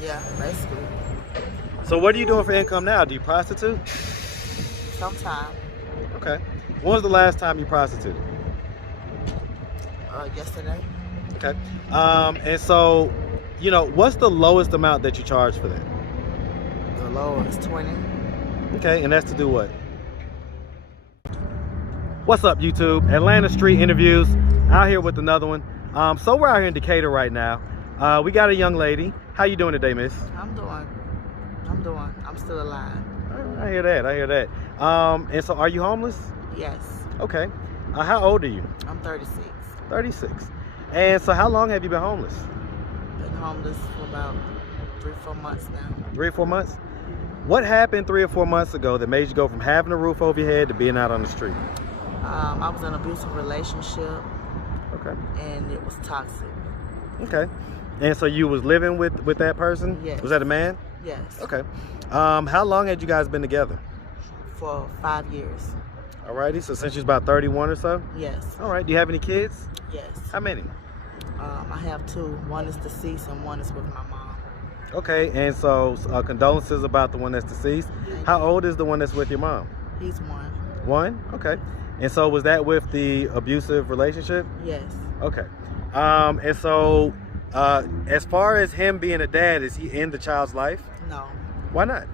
Yeah, basically. So what are you doing for income now? Do you prostitute? Sometime. Okay. When was the last time you prostituted? Yesterday. Okay. And so, what's the lowest amount that you charge for that? The lower is 20. Okay, and that's to do what? What's up, YouTube? Atlanta Street Interviews. Out here with another one. So we're out here in Decatur right now. We got a young lady. How you doing today, miss? I'm still alive. I hear that. And so are you homeless? Yes. Okay. How old are you? I'm 36. 36. And so how long have you been homeless? Been homeless for about 3-4 months now. 3 or 4 months? What happened 3 or 4 months ago that made you go from having a roof over your head to being out on the street? I was in an abusive relationship. Okay. And it was toxic. Okay. And so you was living with that person? Yes. Was that a man? Yes. Okay. How long had you guys been together? For 5 years. Alrighty. So since you was about 31 or so? Yes. All right. Do you have any kids? Yes. How many? I have 2. One is deceased and one is with my mom. Okay. And so condolences about the one that's deceased. How old is the one that's with your mom? He's 1. 1? Okay. And so was that with the abusive relationship? Yes. Okay. And so as far as him being a dad, is he in the child's life? No. Why not?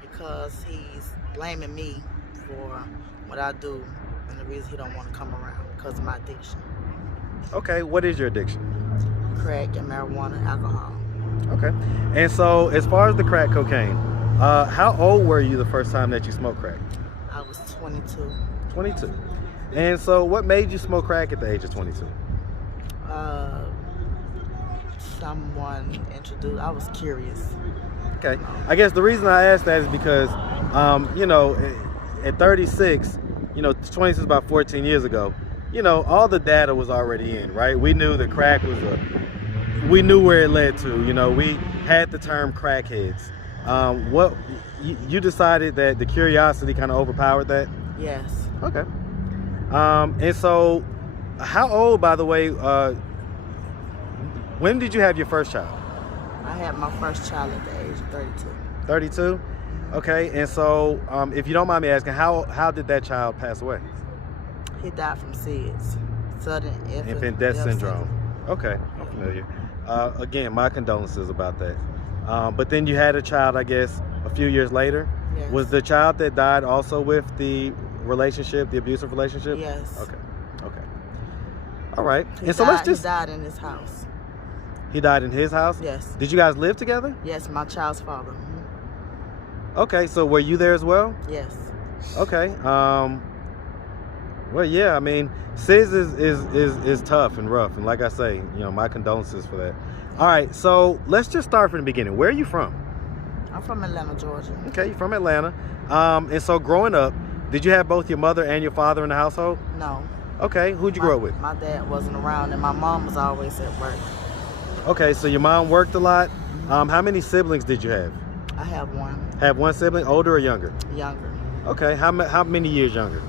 Because he's blaming me for what I do, and the reason he don't want to come around because of my addiction. Okay. What is your addiction? Crack and marijuana, alcohol. Okay. And so as far as the crack cocaine, how old were you the first time that you smoked crack? I was 22. 22. And so what made you smoke crack at the age of 22? Someone introduced. I was curious. Okay. I guess the reason I asked that is because, at 36, 26 is about 14 years ago, all the data was already in, right? We knew the crack we knew where it led to, we had the term crackheads. You decided that the curiosity kind of overpowered that? Yes. Okay. And so how old, by the way, when did you have your first child? I had my first child at the age of 32. 32? Okay. And so if you don't mind me asking, how did that child pass away? He died from SIDS, sudden Infant death syndrome. Okay, I'm familiar. Again, my condolences about that. But then you had a child, I guess, a few years later. Yes. Was the child that died also with the relationship, the abusive relationship? Yes. Okay. All right. He died in his house. He died in his house? Yes. Did you guys live together? Yes, my child's father. Okay, so were you there as well? Yes. Okay. Well, yeah, I mean, SIDS is tough and rough, and like I say, my condolences for that. All right, so let's just start from the beginning. Where are you from? I'm from Atlanta, Georgia. Okay, you're from Atlanta. And so growing up, did you have both your mother and your father in the household? No. Okay, who'd you grow up with? My dad wasn't around, and my mom was always at work. Okay, so your mom worked a lot. How many siblings did you have? I have one. Have one sibling, older or younger? Younger. Okay, how many years younger?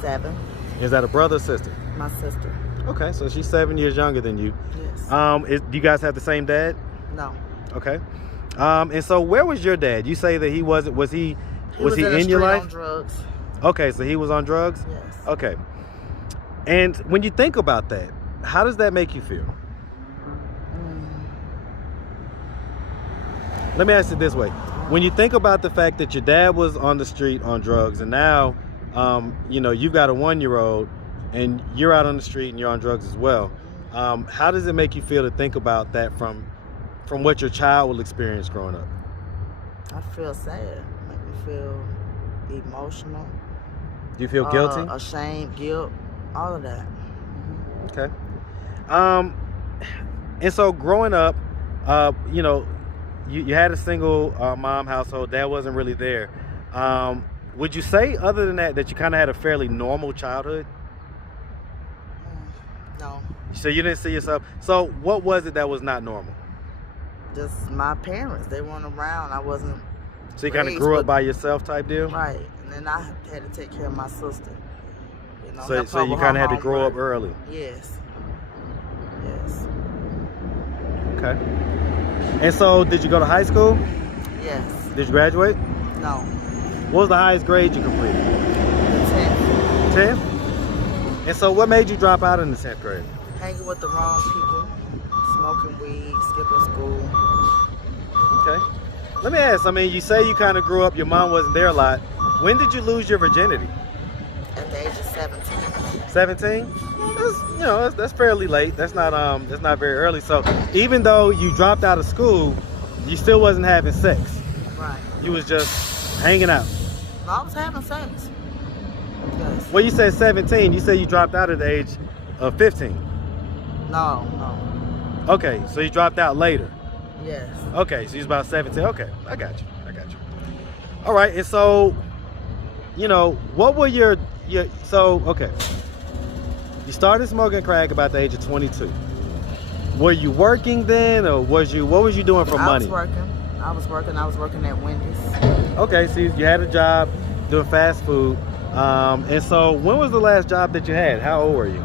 7. Is that a brother or sister? My sister. Okay, so she's 7 years younger than you. Yes. Do you guys have the same dad? No. Okay. And so where was your dad? You say that he wasn't, was he in your life? On drugs. Okay, so he was on drugs? Yes. Okay. And when you think about that, how does that make you feel? Let me ask it this way. When you think about the fact that your dad was on the street on drugs and now, you've got a 1-year-old and you're out on the street and you're on drugs as well. How does it make you feel to think about that from what your child will experience growing up? I feel sad. Make me feel emotional. Do you feel guilty? Ashamed, guilt, all of that. Okay. And so growing up, you had a single mom household. Dad wasn't really there. Would you say, other than that you kind of had a fairly normal childhood? No. So you didn't see yourself. So what was it that was not normal? Just my parents. They weren't around. I wasn't. So you kind of grew up by yourself type deal? Right. And then I had to take care of my sister. So you kind of had to grow up early? Yes. Yes. Okay. And so, did you go to high school? Yes. Did you graduate? No. What was the highest grade you completed? The 10th. 10th? And so, what made you drop out in the 10th grade? Hanging with the wrong people, smoking weed, skipping school. Okay. Let me ask, I mean, you say you kind of grew up, your mom wasn't there a lot. When did you lose your virginity? At the age of 17. 17? That's fairly late. That's not very early. So even though you dropped out of school, you still wasn't having sex. Right. You was just hanging out. No, I was having sex. Yes. Well, you said 17. You said you dropped out at the age of 15. No. Okay, so you dropped out later. Yes. Okay, so he's about 17. Okay, I got you. All right, and so, what were okay. You started smoking crack about the age of 22. Were you working then, or what was you doing for money? I was working at Wendy's. Okay, so you had a job doing fast food. And so when was the last job that you had? How old were you?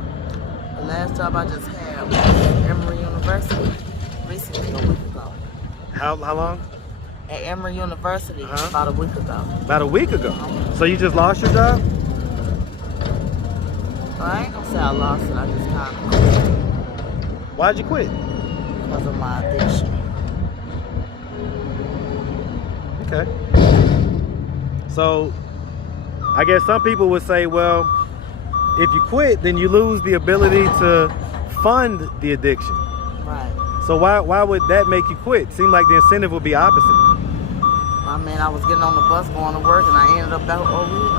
The last job I just had was at Emory University, recently, a week ago. How long? At Emory University, about a week ago. About a week ago. So you just lost your job? Well, I ain't gonna say I lost it, I just kind of quit. Why'd you quit? Because of my addiction. Okay. So I guess some people would say, well, if you quit, then you lose the ability to fund the addiction. Right. So why would that make you quit? Seemed like the incentive would be opposite. I mean, I was getting on the bus going to work, and I ended up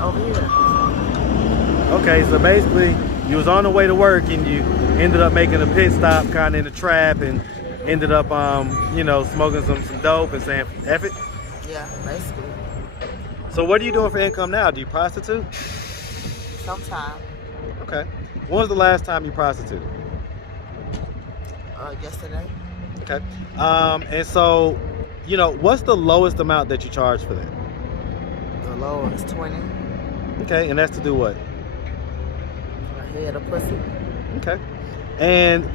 over here. Okay, so basically, you was on the way to work, and you ended up making a pit stop, kind of in the trap, and ended up, smoking some dope and saying, F it? Yeah, basically. So what are you doing for income now? Do you prostitute? Sometime. Okay. When was the last time you prostituted? Yesterday. Okay. And so, what's the lowest amount that you charge for that? The lowest, 20. Okay, and that's to do what? A head of pussy. Okay. And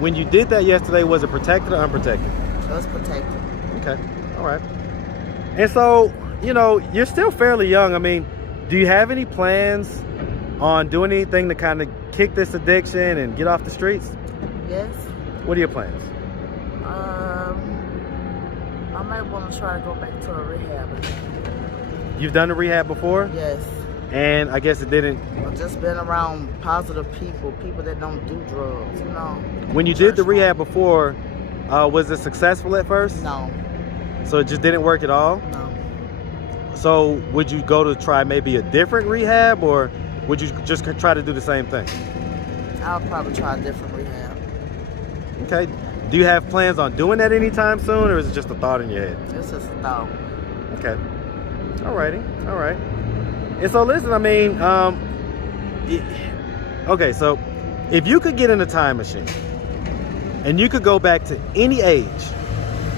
when you did that yesterday, was it protected or unprotected? It was protected. Okay. All right. And so, you're still fairly young. I mean, do you have any plans on doing anything to kind of kick this addiction and get off the streets? Yes. What are your plans? I might want to try to go back to a rehab. You've done the rehab before? Yes. And I guess it didn't... I've just been around positive people that don't do drugs, When you did the rehab before, was it successful at first? No. So it just didn't work at all? No. So would you go to try maybe a different rehab, or would you just try to do the same thing? I'll probably try a different rehab. Okay. Do you have plans on doing that anytime soon, or is it just a thought in your head? It's just a thought. Okay. Alrighty. All right. And so listen, I mean, okay, so if you could get in a time machine and you could go back to any age,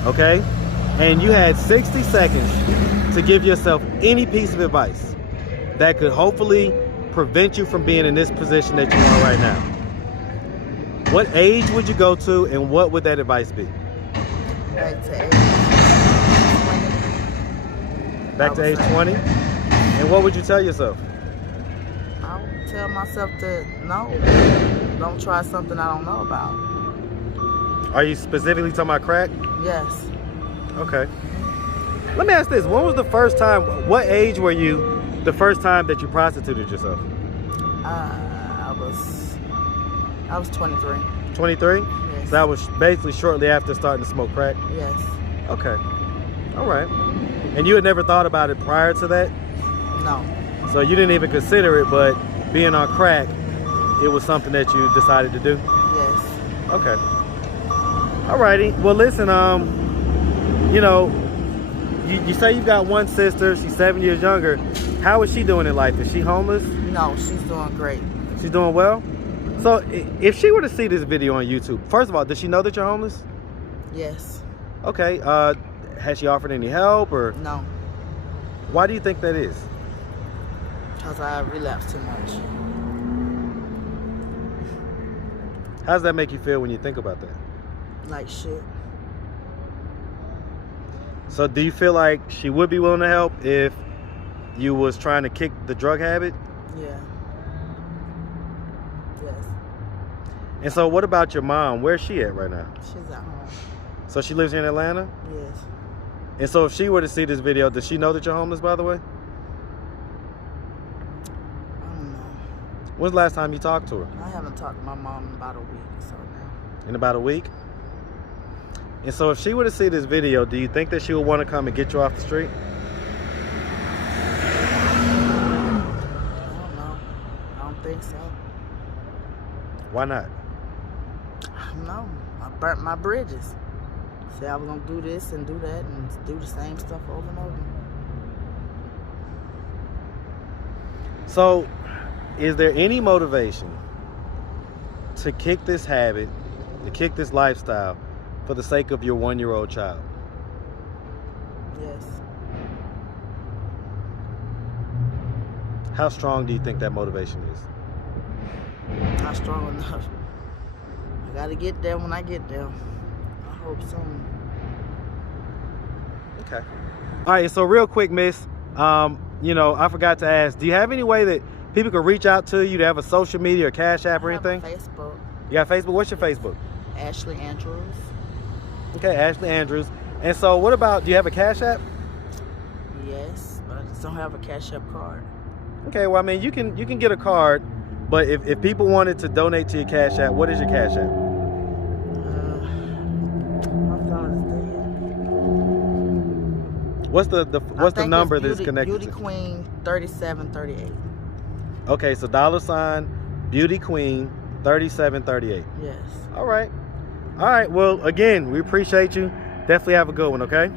okay, and you had 60 seconds to give yourself any piece of advice that could hopefully prevent you from being in this position that you are right now, what age would you go to, and what would that advice be? Back to age 20. Back to age 20? And what would you tell yourself? I would tell myself that no, don't try something I don't know about. Are you specifically talking about crack? Yes. Okay. Let me ask this. When was the first time, what age were you the first time that you prostituted yourself? I was 23. 23? Yes. So that was basically shortly after starting to smoke crack? Yes. Okay. All right. And you had never thought about it prior to that? No. So you didn't even consider it, but being on crack, it was something that you decided to do? Yes. Okay. All righty. Well, listen, you say you've got one sister. She's 7 years younger. How is she doing in life? Is she homeless? No, she's doing great. She's doing well? So if she were to see this video on YouTube, first of all, does she know that you're homeless? Yes. Okay. Has she offered any help, or? No. Why do you think that is? Because I relapsed too much. How does that make you feel when you think about that? Like shit. So do you feel like she would be willing to help if you was trying to kick the drug habit? Yeah. Yes. And so what about your mom? Where's she at right now? She's at home. So she lives here in Atlanta? Yes. And so if she were to see this video, does she know that you're homeless, by the way? I don't know. When's the last time you talked to her? I haven't talked to my mom in about a week or so now. In about a week? And so if she were to see this video, do you think that she would want to come and get you off the street? I don't know. I don't think so. Why not? I don't know. I burnt my bridges. Said I was going to do this and do that and do the same stuff over and over. So, is there any motivation to kick this habit, to kick this lifestyle for the sake of your 1-year-old child? Yes. How strong do you think that motivation is? Not strong enough. I got to get there when I get there. I hope soon. Okay. All right, so real quick, miss, you know, I forgot to ask, do you have any way that people can reach out to you to have a social media or Cash App or anything? I have a Facebook. You got Facebook? What's your Facebook? Ashley Andrews. Okay, Ashley Andrews. And so what about, do you have a Cash App? Yes, but I just don't have a Cash App card. Okay, well, I mean, you can get a card, but if people wanted to donate to your Cash App, what is your Cash App? My phone is dead. What's the number that's connected Beauty to? Queen 3738. Okay, so $ Beauty Queen 3738. Yes. All right. All right. Well, again, we appreciate you. Definitely have a good one, okay?